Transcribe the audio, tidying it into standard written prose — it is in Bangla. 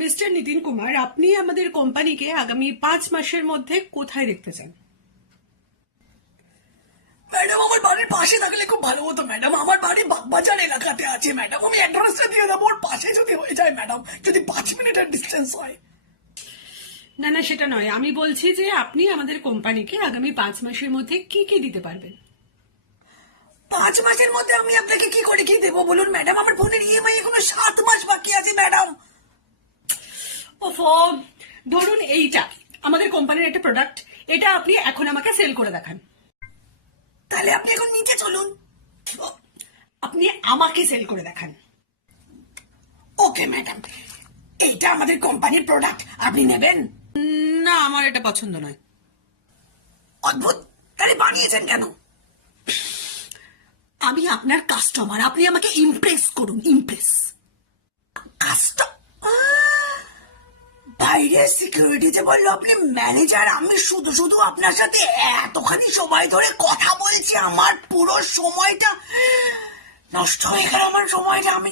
মিস্টার নিতিন কুমার, আপনি আমাদের কোম্পানিকে আগামী 5 মাসের মধ্যে কোথায় দেখতে চান? ম্যাডাম, আমার বাড়ির পাশে থাকলে খুব ভালো হতো ম্যাডাম। আমার বাড়ি বাগবাজার এলাকাতে আছে ম্যাডাম। আমি অ্যাড্রেসটা দিয়ে দেবো, ওর পাশে যদি হয়ে যায় ম্যাডাম, যদি 5 মিনিটের ডিস্টেন্স হয়। না না, সেটা নয়, আমি বলছি যে আপনি আমাদের কোম্পানিকে আগামী 5 মাসের মধ্যে কি কি দিতে পারবেন। 5 মাসের মধ্যে আমি আপনাকে কি করে কি দেবো বলুন ম্যাডাম? আমার ফোনের ইএমআই এখনো 7 মাস বাকি আছে ম্যাডাম। ওফো, ধরুন এইটা আমাদের কোম্পানির একটা প্রোডাক্ট, এটা আপনি এখন আমাকে সেল করে দেখান। তাহলে আপনি এখন নিচে চলুন। আপনি আমাকে সেল করে দেখান। ওকে ম্যাডাম, এইটা আমাদের কোম্পানির প্রোডাক্ট, আপনি নেবেন? না, আমার এটা পছন্দ নয়। অদ্ভুত, তাহলে বানিয়েছেন কেন? আমি আপনার কাস্টমার, আপনি আমাকে ইমপ্রেস করুন, ইমপ্রেস। বাইরে সিকিউরিটিতে বললো আপনি ম্যানেজার। আমি শুধু শুধু আপনার সাথে এতখানি সময় ধরে কথা বলছি, আমার পুরো সময়টা নষ্ট হয়ে গেল। আমার সময়টা আমি